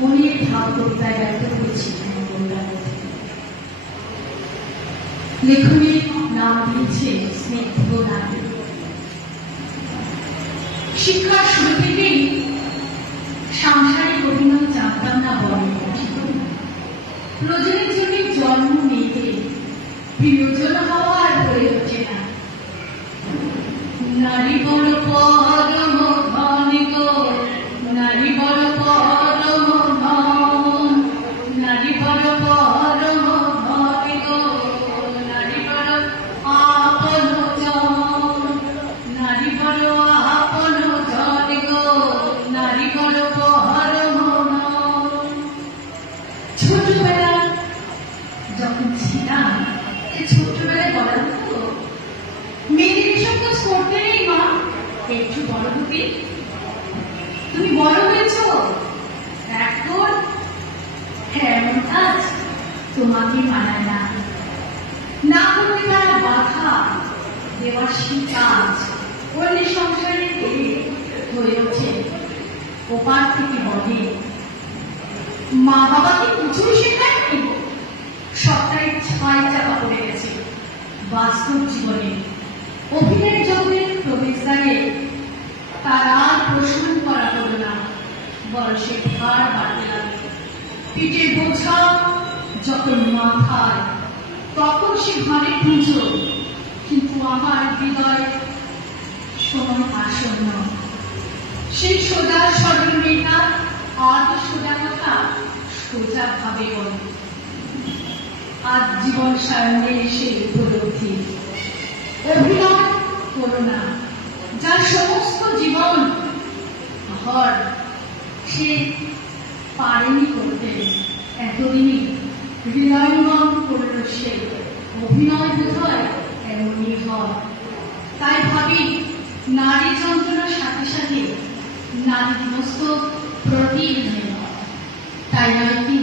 মনের ভাব কবিতায় ব্যক্ত করেছি। লেখনীর নাম দিয়েছে স্নিগ্ধ নারী। শিক্ষার শুরু থেকেই সাংসারিক অভিনয় জানতাম না বড় কঠিন। প্রয়োজনের জন্য জন্ম নিতে প্রিয়জন হওয়া আর হয়ে ওঠে না। নারী বড় পরম ধন গো, নারী বড় পরম ধন, নারী বড় পরম ধন গো, নারী বড় আপন জন, নারী বড় আপন জন গো, নারী বড় পরম ধন। ছোটবেলা যখন ছিলাম, ছোটবেলায় বলা হতো মেয়েদের এসব কাজ করতে নেই মা, একটু বড় হতে। তুমি বড় হয়েছ, এখন এমন কাজ তোমাকে মানায় না, না করতে পারা বাধা দেওয়ার সেই কাজ অন্যের সংসারে হয়ে ওঠে। ওপার থেকে বলে মা বাবাকে কিছুই শেখায়নি, সবটাই ছাই চাপা পড়ে গেছে বাস্তব জীবনে। অভিনয়ের জগতের প্রবেশদ্বারে তার আর প্রশ্ন করা হল না, বয়সের ভার বাড়তে লাগে। পিঠের বোঝা যখন মাথায়, তখন সে ঘরে পুজো, কিন্তু আমার হৃদয় সময় আসন্ন। সেই সোজা সরল মেয়েটা আজ সোজা কথা সোজা ভাবে বলে। আজ জীবন সায়নে এসে উপলব্ধি, অভিনয় করো না, যার সমস্ত জীবন ঘর সে পারেনি করতে, এতদিনই হৃদয়ঙ্গম করল সে। অভিনয় বোধ হয় এমনই হয়। তাই ভাবি নারী যন্ত্রণার সাথে সাথে নারী মস্ত প্রতিদিন, তাই নয় কি